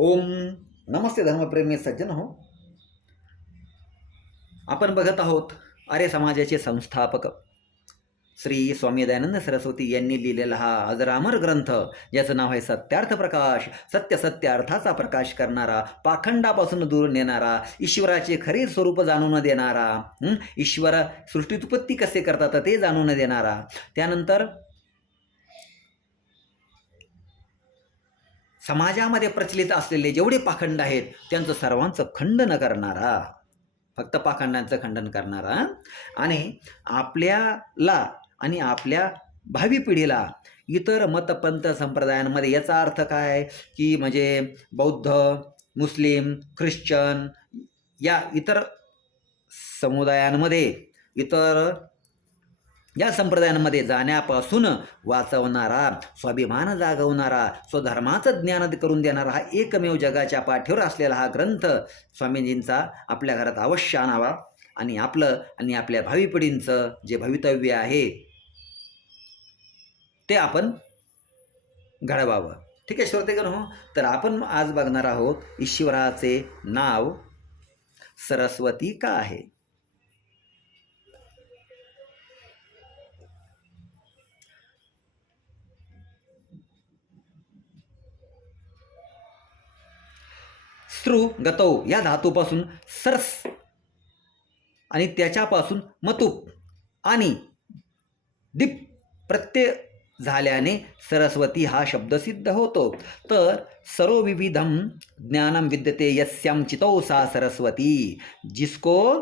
ओम नमस्ते धर्मप्रेमी सज्जन। हो आपण बघत आहोत आर्य समाजाचे संस्थापक श्री स्वामी दयानंद सरस्वती यांनी लिहिलेला हा अजरामर ग्रंथ ज्याचं नाव आहे सत्यार्थ प्रकाश. सत्य सत्य अर्थाचा प्रकाश करणारा पाखंडापासून दूर नेणारा ईश्वराचे खरे स्वरूप जाणून देणारा ईश्वर ईश्वर सृष्टीत्पत्ती कसे करतात ते जाणून देणारा. त्यानंतर समाजामध्ये प्रचलित असलेले जेवढे पाखंड आहेत त्यांचं सर्वांचं खंडन करणारा फक्त पाखंडांचं खंडन करणारा आणि आपल्याला आणि आपल्या भावी पिढीला इतर मतपंथ संप्रदायांमध्ये याचा अर्थ काय? की म्हणजे बौद्ध मुस्लिम ख्रिश्चन या इतर समुदायांमध्ये इतर या संप्रदायांमध्ये जाण्यापासून वाचवणारा स्वाभिमान जागवणारा स्वधर्माचं ज्ञान करून देणारा हा एकमेव जगाच्या पाठीवर असलेला हा ग्रंथ स्वामीजींचा आपल्या घरात अवश्य आणावा. आणि आपलं आणि आपल्या भावी पिढींचं जे भवितव्य आहे ते आपण घडवावं. ठीक आहे श्रोतेगण हो तर आपण आज बघणार आहोत ईश्वराचे नाव सरस्वती का आहे? स्त्रू गतौ या धातूपासून सरस आणि त्याच्यापासून मतूप आणि दीप प्रत्यय झाल्याने सरस्वती हा शब्द सिद्ध होतो. तर सर्वविविधम ज्ञानम विद्यते यस्याम चितौ सा सरस्वती. जिसको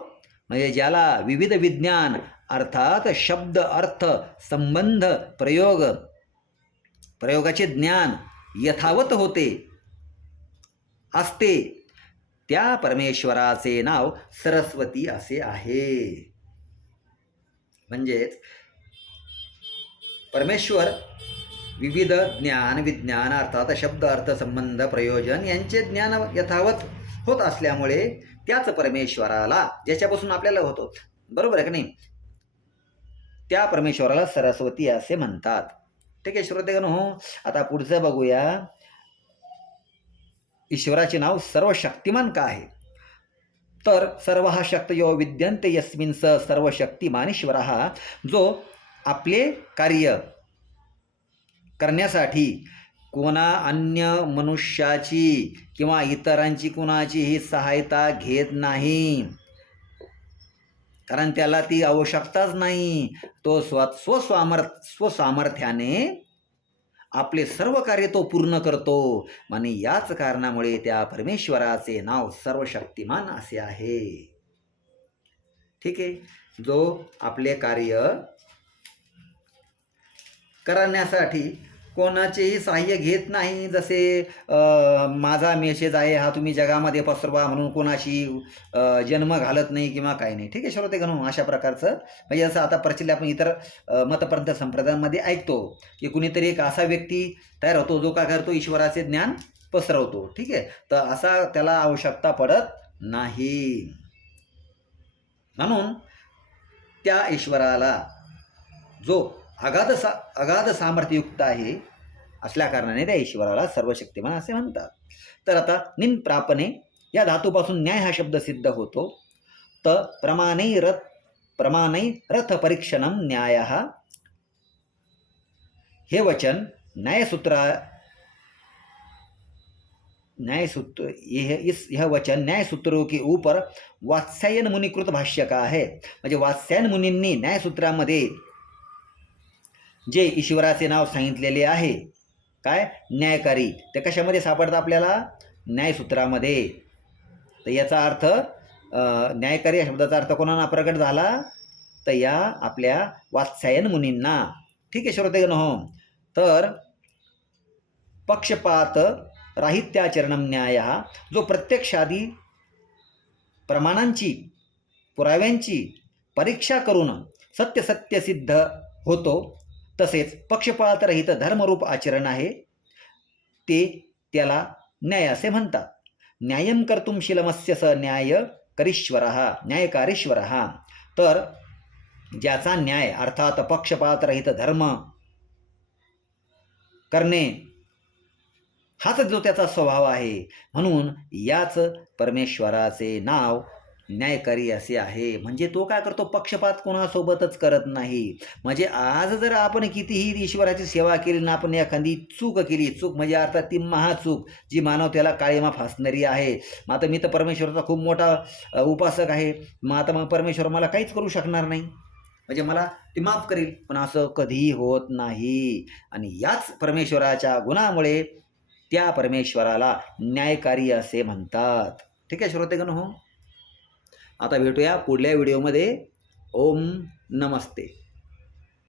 म्हणजे ज्याला विविध विज्ञान अर्थात शब्द अर्थ संबंध प्रयोग प्रयोगाचे ज्ञान यथावत होते. असते. त्या परमेश्वराचे नाव सरस्वती असे आहे. म्हणजेच परमेश्वर विविध ज्ञान विज्ञान अर्थात शब्द अर्थ संबंध प्रयोजन यांचे ज्ञान यथावत होत असल्यामुळे त्याच परमेश्वराला ज्याच्यापासून आपल्याला होतो. बरोबर आहे का नाही? त्या परमेश्वराला सरस्वती असे म्हणतात. ठीक आहे श्रोते हो आता पुढचं बघूया. ईश्वराचे नाव सर्व शक्तिमान का आहे? तर सर्व हा शक्तयो विद्यंते यस्मिन स सर्व शक्तिमान ईश्वर हा जो आपले कार्य करण्यासाठी कोणा अन्य मनुष्याची किंवा इतरांची कुणाचीही सहायता घेत नाही. कारण त्याला ती आवश्यकताच नाही. तो स्व स्वसामर्थ स्वसामर्थ्याने आपले सर्व कार्य तो पूर्ण करतो. आणि याच कारणामुळे त्या परमेश्वराचे नाव सर्वशक्तिमान असे आहे. ठीक आहे? जो आपले कार्य करण्यासाठी कोणाचेही सहाय्य घेत नाही. जसे माझा मेसेज आहे हा तुम्ही जगामध्ये पसरवा म्हणून कोणाशी जन्म घालत नाही किंवा काही नाही. ठीक आहे श्रोते गणू अशा प्रकारचं. म्हणजे असं आता प्रचलित आपण इतर मतपंथ संप्रदायांमध्ये ऐकतो की कुणीतरी एक असा व्यक्ती तयार होतो जो का करतो ईश्वराचे ज्ञान पसरवतो. ठीक आहे? तर असा त्याला आवश्यकता पडत नाही. म्हणून त्या ईश्वराला जो अगाध सा अगाध सामर्थ्ययुक्त आहे असल्या कारणाने त्या ईश्वराला सर्वशक्तिमान असे म्हणतात. तर आता निन प्रापणे या धातूपासून न्याय हा शब्द सिद्ध होतो. तर प्रमाणे रथ प्रमाणे रथ परीक्षणम न्याय. हे वचन न्यायसूत्रा न्यायसूत्र यह इस यह वचन न्यायसूत्रों के ऊपर वात्स्यायन मुनिकृत भाष्य का आहे. म्हणजे वात्स्यायन मुनींनी न्यायसूत्रामध्ये जे ईश्वराचे नाव सांगितलेले आहे. काय? न्यायकारी. ते कशामध्ये सापडतं आपल्याला? न्यायसूत्रामध्ये. तर याचा अर्थ न्यायकारी या शब्दाचा अर्थ कोणाला प्रकट झाला? तर या आपल्या वात्सायन मुनींना. ठीक आहे श्रोते हो. तर पक्षपात राहित्याचरणम न्याय. जो प्रत्यक्षादी प्रमाणांची पुराव्यांची परीक्षा करून सत्य सत्य सिद्ध होतो तसेच पक्षपातरहित धर्मरूप आचरण आहे. ते त्याला न्याय असे म्हणतात. न्यायम कर्तुम शिलमस्य स न्याय करीश्वर न्यायकारीश्वर. तर ज्याचा न्याय अर्थात पक्षपातरहित धर्म करणे हाच जो त्याचा स्वभाव आहे. म्हणून याच परमेश्वराचे नाव न्यायकारी असे आहे. म्हणजे तो काय करतो? पक्षपात कोणासोबतच करत नाही. म्हणजे आज जर आपण कितीही ईश्वराची सेवा केली ना आपण एखादी चूक केली चूक म्हणजे अर्थात ती महाचूक जी मानव त्याला काळीमा फासणारी आहे. मग आता मी तर परमेश्वराचा खूप मोठा उपासक आहे. मग आता मग परमेश्वर मला काहीच करू शकणार नाही. म्हणजे मला ती माफ करेल पण असं कधीही होत नाही. आणि याच परमेश्वराच्या गुणामुळे त्या परमेश्वराला न्यायकारी असे म्हणतात. ठीक आहे श्रोतेगण हो? आता भेटूया पुढल्या व्हिडिओमध्ये. ओम नमस्ते.